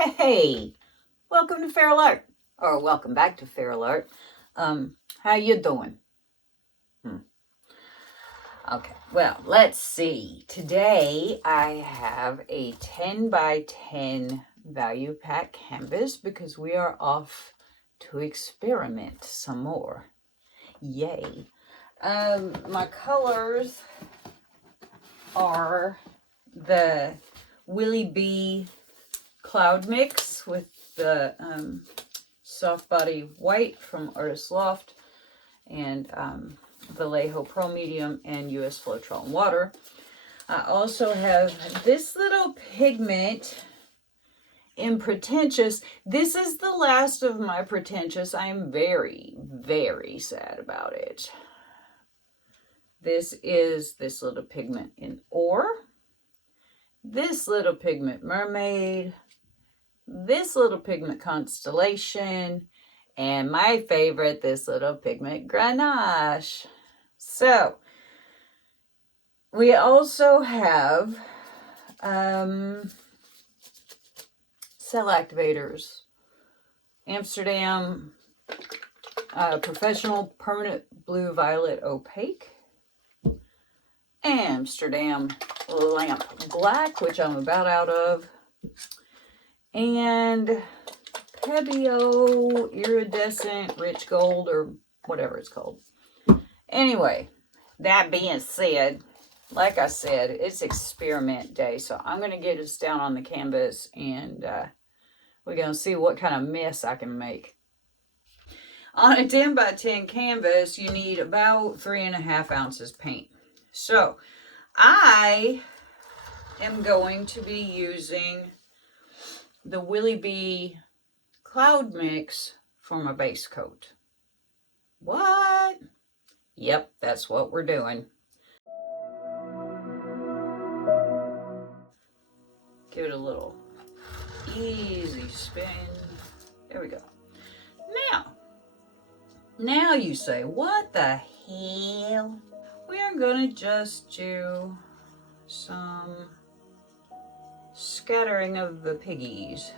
Hey, welcome to feralart, or welcome back to feralart. How you doing? Okay, well, let's see. Today I have a 10 by 10 value pack canvas because we are off to experiment some more. Yay. My colors are the Willie B Cloud Mix with the soft body white from Artist Loft and Vallejo Pro Medium and US Floetrol Water. I also have this little pigment in Pretentious. This is the last of my Pretentious. I am very, very sad about it. This is this little pigment in Ore, this little pigment Mermaid, this little pigment Constellation, and my favorite, this little pigment Grenache. So, we also have cell activators. Amsterdam Professional Permanent Blue Violet Opaque. Amsterdam Lamp Black, which I'm about out of. And Pebeo Iridescent Rich Gold, or whatever it's called. Anyway, that being said, like I said, it's experiment day. So I'm going to get us down on the canvas and we're going to see what kind of mess I can make. On a 10 by 10 canvas, you need about 3.5 ounces paint. So I am going to be using the Willie B Cloud Mix for my base coat. What? Yep, that's what we're doing. Give it a little easy spin. There we go. Now you say, what the hell? We are going to just do some scattering of the piggies.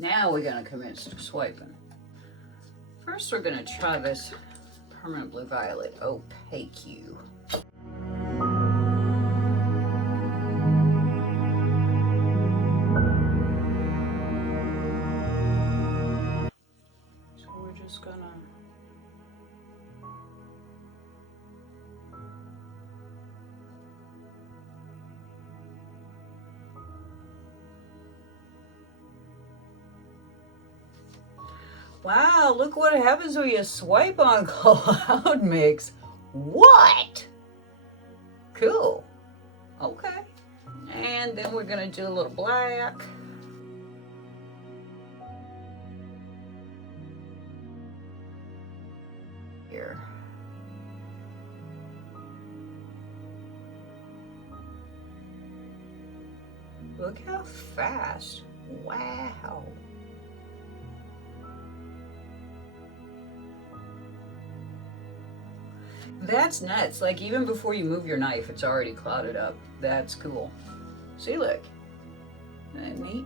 Now we're going to commence swiping. First, we're going to try this Permanent Blue Violet Opaque Hue. So we're just going to wow, look what happens when you swipe on Cloud Mix. What? Cool. Okay. And then we're going to do a little black. Here. Look how fast. Wow. That's nuts. Like, even before you move your knife, it's already clouded up. That's cool. See, look. Isn't that neat?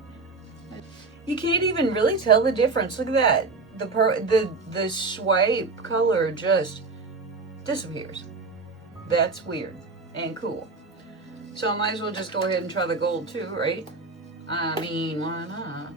You can't even really tell the difference. Look at that. the swipe color just disappears. That's weird and cool. So I might as well just go ahead and try the gold too, right? I mean, why not?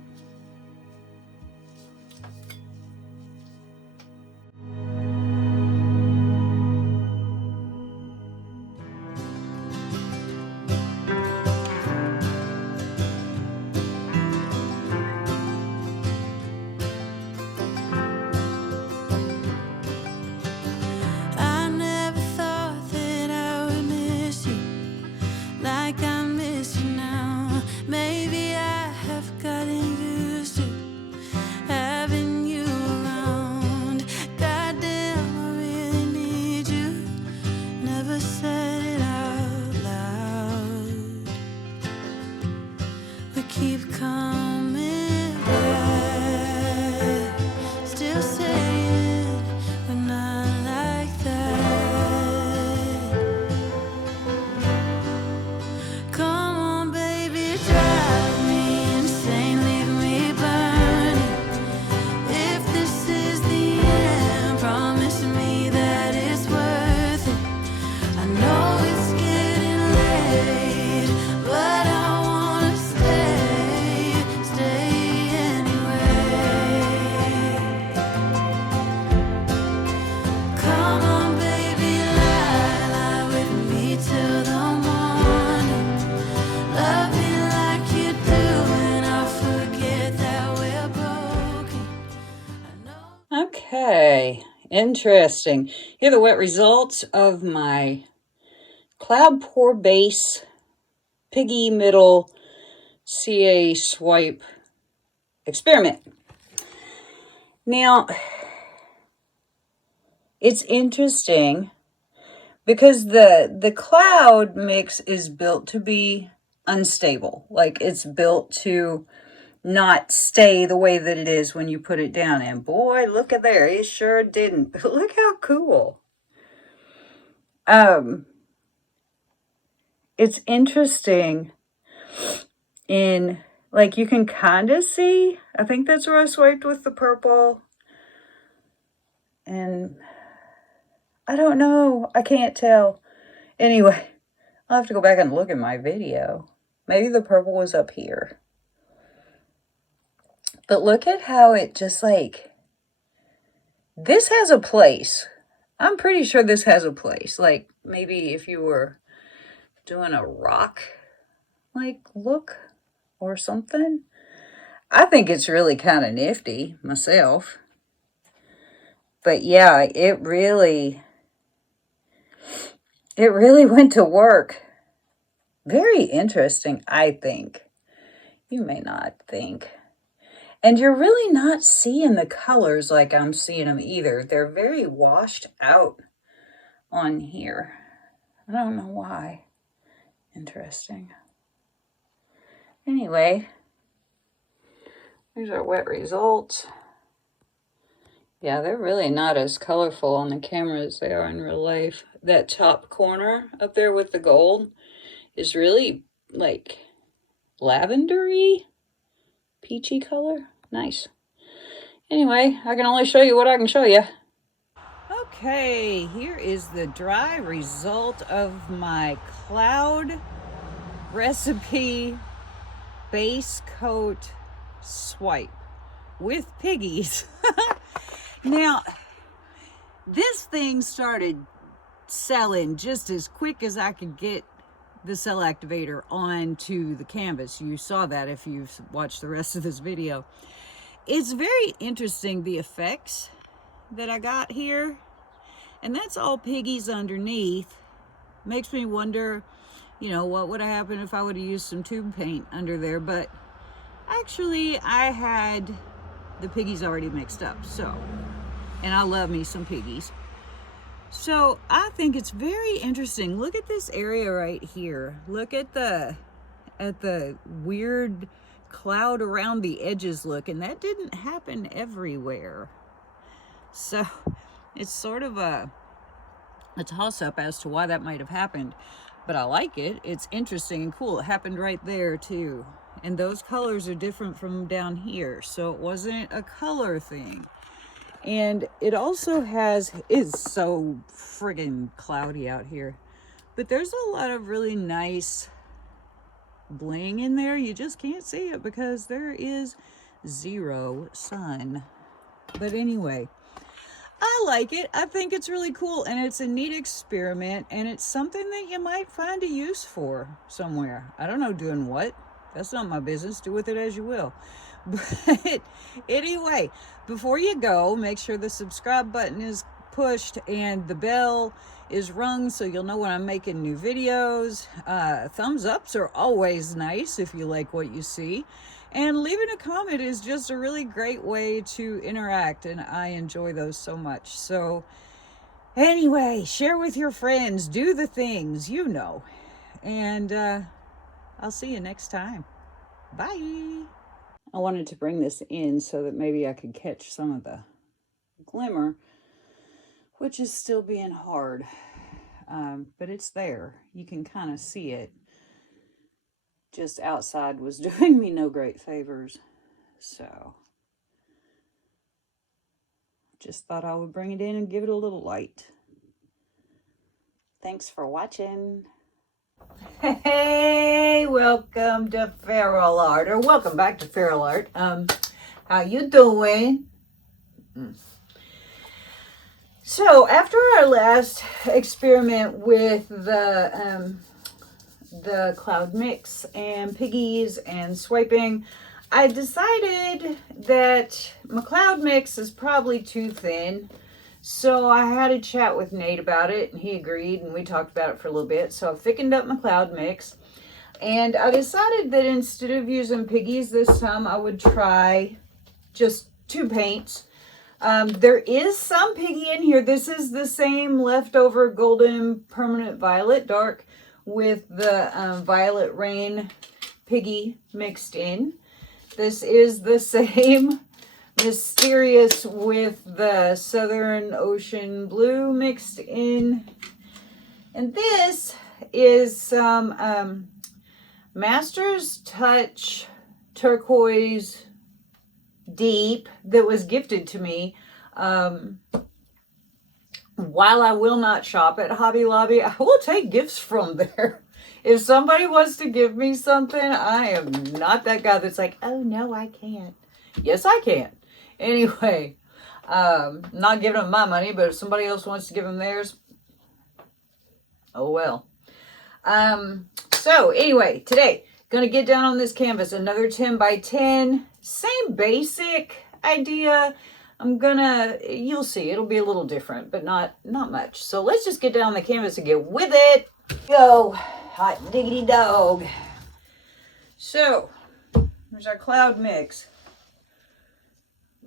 Okay, interesting. Here are the wet results of my Cloud Pour Base Piggy Middle CA Swipe experiment. Now, it's interesting because the cloud mix is built to be unstable. Like, it's built to not stay the way that it is when you put it down. And boy, look at there, it sure didn't. But look how cool. It's interesting in, like, you can kind of see, I think that's where I swiped with the purple. And I don't know, I can't tell. Anyway, I'll have to go back and look at my video. Maybe the purple was up here. But look at how it just, like, this has a place. I'm pretty sure this has a place. Like, maybe if you were doing a rock, like, look or something. I think it's really kind of nifty myself. But yeah, it really went to work. Very interesting, I think. You may not think. And you're really not seeing the colors like I'm seeing them either. They're very washed out on here. I don't know why. Interesting. Anyway, these are wet results. Yeah, they're really not as colorful on the camera as they are in real life. That top corner up there with the gold is really, like, lavendery, peachy color. Nice. Anyway, I can only show you what I can show you. Okay, here is the dry result of my Cloud Recipe Base Coat Swipe with piggies. Now, this thing started selling just as quick as I could get the cell activator onto the canvas. You saw that if you've watched the rest of this video. It's very interesting, the effects that I got here, and that's all piggies underneath. Makes me wonder, you know, what would have happened if I would have used some tube paint under there. But actually, I had the piggies already mixed up, so, and I love me some piggies. So I think it's very interesting. Look at this area right here. Look at the weird cloud around the edges look, and that didn't happen everywhere. So it's sort of a toss-up as to why that might have happened, but I like it. It's interesting and cool. It happened right there too, and those colors are different from down here, so it wasn't a color thing. And it also has, it's so friggin' cloudy out here, but there's a lot of really nice bling in there. You just can't see it because there is zero sun. But anyway, I like it. I think it's really cool, and it's a neat experiment, and it's something that you might find a use for somewhere. I don't know doing what. That's not my business. Do with it as you will. But anyway, before you go, make sure the subscribe button is pushed and the bell is rung so you'll know when I'm making new videos. Thumbs ups are always nice if you like what you see. And leaving a comment is just a really great way to interact, and I enjoy those so much. So anyway, share with your friends, do the things, you know. And I'll see you next time. Bye. I wanted to bring this in so that maybe I could catch some of the glimmer, which is still being hard, but it's there. You can kind of see it. Just outside was doing me no great favors, so just thought I would bring it in and give it a little light. Thanks for watching. Hey, welcome to Feralart, or welcome back to Feralart. How you doing? So after our last experiment with the cloud mix and piggies and swiping, I decided that my cloud mix is probably too thin. So I had a chat with Nate about it, and he agreed, and we talked about it for a little bit. So I thickened up my cloud mix, and I decided that instead of using piggies this time, I would try just 2 paints. There is some piggy in here. This is the same leftover golden permanent violet dark with the violet rain piggy mixed in. This is the same mysterious with the Southern Ocean blue mixed in. And this is some Master's Touch turquoise deep that was gifted to me. While I will not shop at Hobby Lobby, I will take gifts from there. If somebody wants to give me something, I am not that guy that's like, oh no, I can't. Yes, I can. Anyway, not giving them my money, but if somebody else wants to give them theirs, oh well. So anyway, today, gonna get down on this canvas, another 10 by 10, same basic idea. You'll see, it'll be a little different, but not much. So let's just get down on the canvas and get with it. Go, hot diggity dog. So, there's our cloud mix.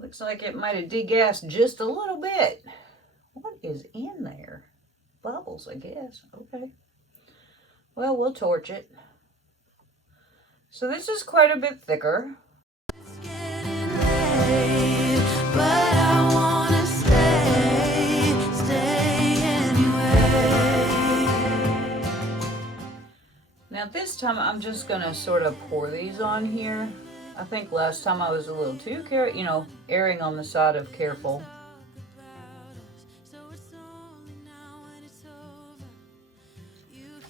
Looks like it might have degassed just a little bit. What is in there? Bubbles, I guess. Okay. Well, we'll torch it. So this is quite a bit thicker. It's getting late, but I wanna stay anyway. Now this time I'm just gonna sort of pour these on here. I think last time I was a little too erring on the side of careful.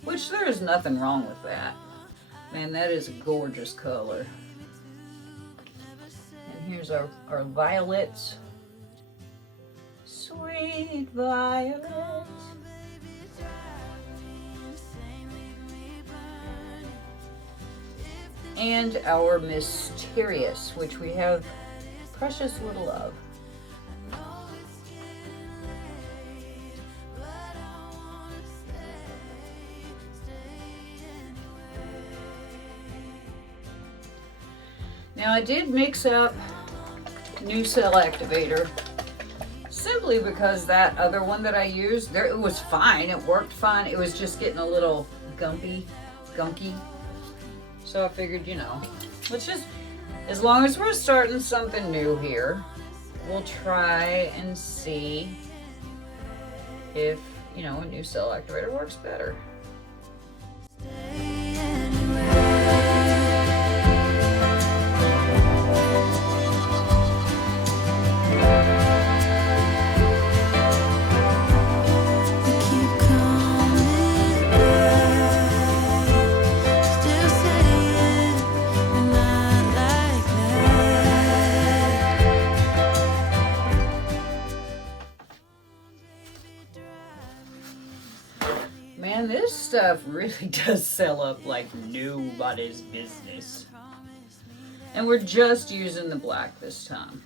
Which there is nothing wrong with that. Man, that is a gorgeous color. And here's our violets. Sweet violet. And our mysterious, which we have precious little of. Now I did mix up new cell activator simply because that other one that I used, it was fine, it worked fine, it was just getting a little gunky. So I figured, let's just, as long as we're starting something new here, we'll try and see if, a new cell activator works better. And this stuff really does sell up like nobody's business. And we're just using the black this time.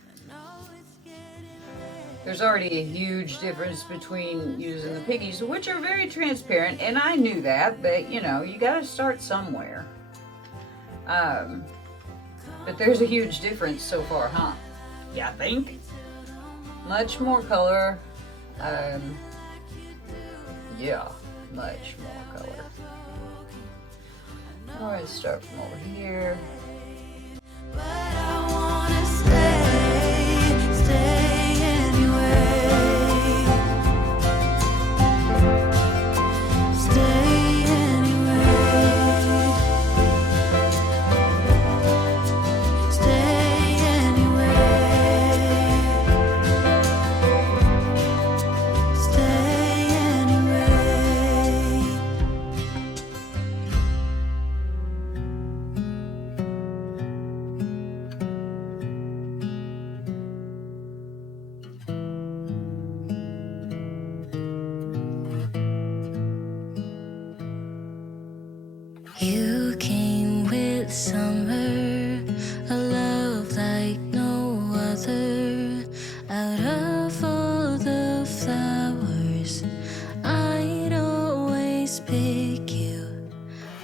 There's already a huge difference between using the piggies, which are very transparent, and I knew that, but you know, you gotta start somewhere. But there's a huge difference so far, huh? Yeah, I think. Much more color. Yeah, much more color. I'm going to start from over here. You came with summer, a love like no other. Out of all the flowers, I'd always pick you.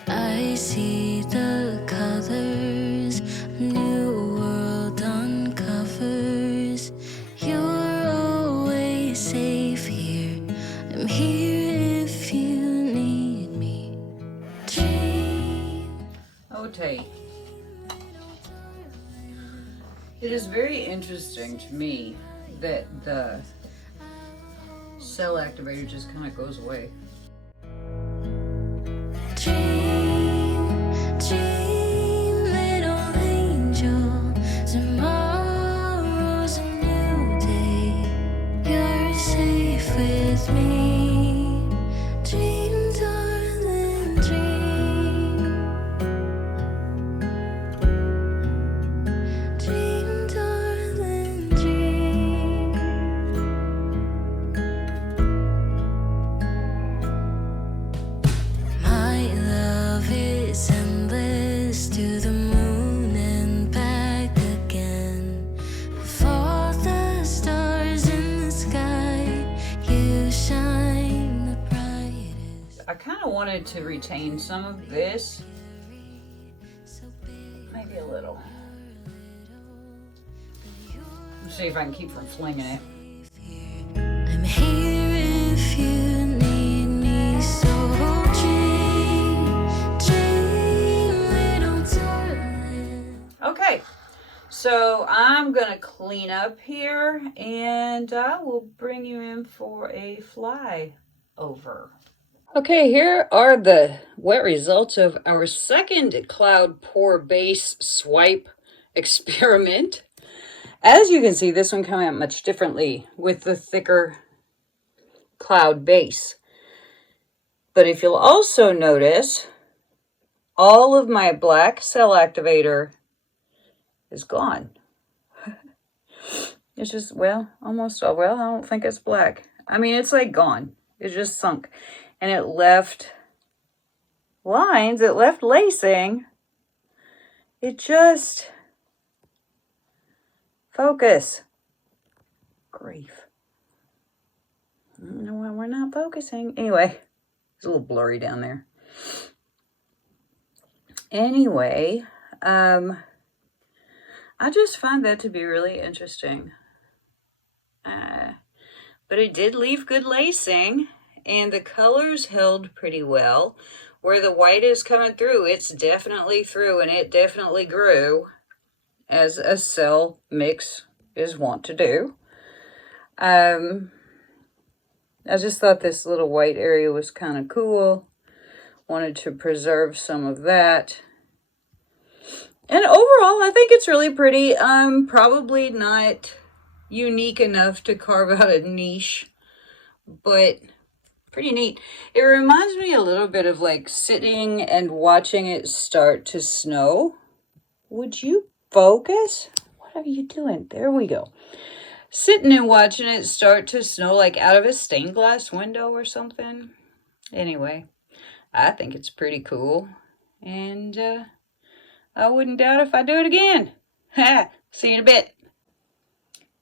I see the colors, a new world uncovers. You're always safe here. I'm here if you need me. Okay. It is very interesting to me that the cell activator just kind of goes away. Dream, little angel, tomorrow's a new day. You're safe with me. Dream, darling, dream. Dream, darling, dream. My love is endless, to the moon and back again. With all the stars in the sky, you shine the brightest. I kind of wanted to retain some of this. Maybe a little. Let's see if I can keep from flinging it. I'm here if you need me, so dream, little darling. Okay, so I'm gonna clean up here and I will bring you in for a fly over. Okay, here are the wet results of our second cloud pour base swipe experiment. As you can see, this one came out much differently with the thicker cloud base. But if you'll also notice, all of my black cell activator is gone. It's just, well, almost all. Well, I don't think it's black. I mean, it's like gone. It just sunk. And it left lines. It left lacing. It just... Focus. Grief. No, we're not focusing. Anyway, it's a little blurry down there. Anyway, I just find that to be really interesting. But it did leave good lacing, and the colors held pretty well. Where the white is coming through, it's definitely through, and it definitely grew, as a cell mix is wont to do. I just thought this little white area was kind of cool. Wanted to preserve some of that. And overall, I think it's really pretty. Probably not unique enough to carve out a niche, but pretty neat. It reminds me a little bit of like sitting and watching it start to snow. Would you focus? What are you doing? There we go. Sitting and watching it start to snow, like out of a stained glass window or something. Anyway, I think it's pretty cool. And I wouldn't doubt if I do it again. Ha! See you in a bit.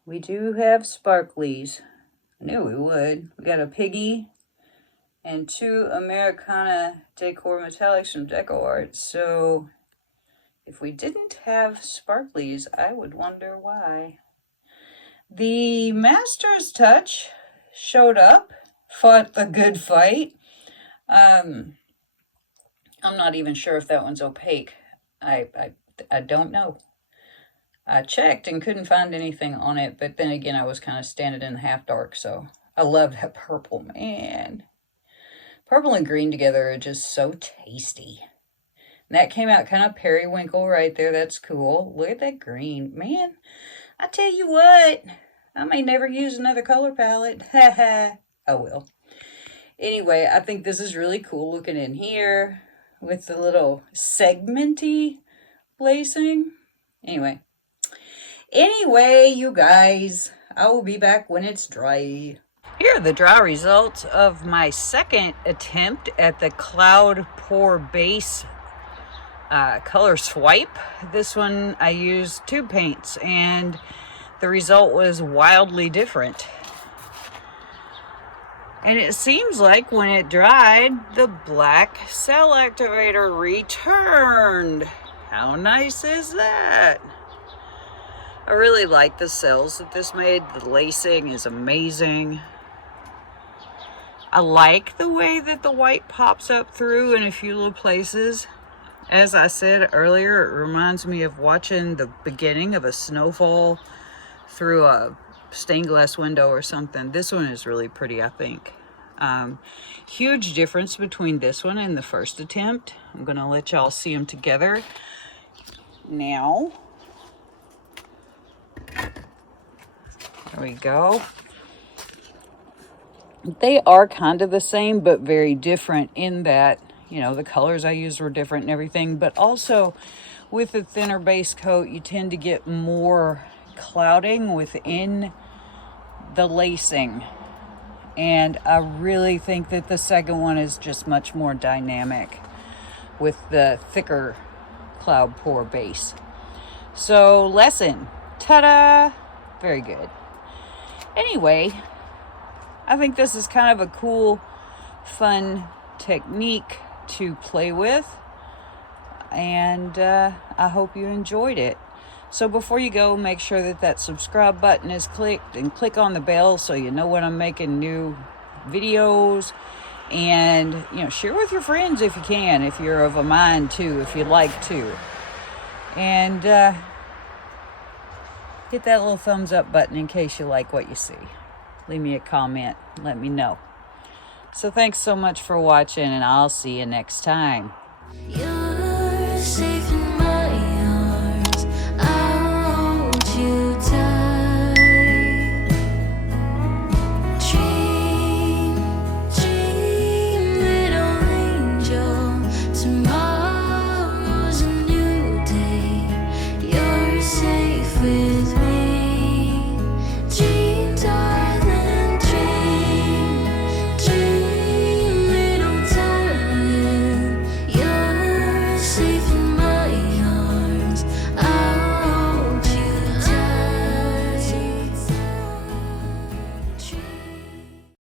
We do have sparklies. I knew we would. We got a piggy and 2 Americana Decor Metallics from Deco Art. So if we didn't have sparklies, I would wonder why. The Master's Touch showed up, fought the good fight. I'm not even sure if that one's opaque. I don't know. I checked and couldn't find anything on it, but then again, I was kind of standing in the half dark, so I love that purple, man. Purple and green together are just so tasty. And that came out kind of periwinkle right there. That's cool. Look at that green. Man, I tell you what, I may never use another color palette. Oh well. Anyway, I think this is really cool looking in here with the little segmenty lacing. Anyway, you guys, I will be back when it's dry. Here are the dry results of my second attempt at the Cloud Pour Base color swipe. This one I used tube paints and the result was wildly different. And it seems like when it dried, the black cell activator returned. How nice is that? I really like the cells that this made. The lacing is amazing. I like the way that the white pops up through in a few little places. As I said earlier, it reminds me of watching the beginning of a snowfall through a stained glass window or something. This one is really pretty, I think. Huge difference between this one and the first attempt. I'm gonna let y'all see them together now. There we go. They are kind of the same, but very different in that, you know, the colors I used were different and everything, but also with a thinner base coat, you tend to get more clouding within the lacing. And I really think that the second one is just much more dynamic with the thicker Cloud Pour base. So, lesson. Ta-da! Very good. Anyway, I think this is kind of a cool, fun technique to play with. And I hope you enjoyed it. So before you go, make sure that that subscribe button is clicked and click on the bell so you know when I'm making new videos. And, you know, share with your friends if you can, if you're of a mind to, if you'd like to. And hit that little thumbs up button in case you like what you see. Leave me a comment. Let me know. So thanks so much for watching, and I'll see you next time. You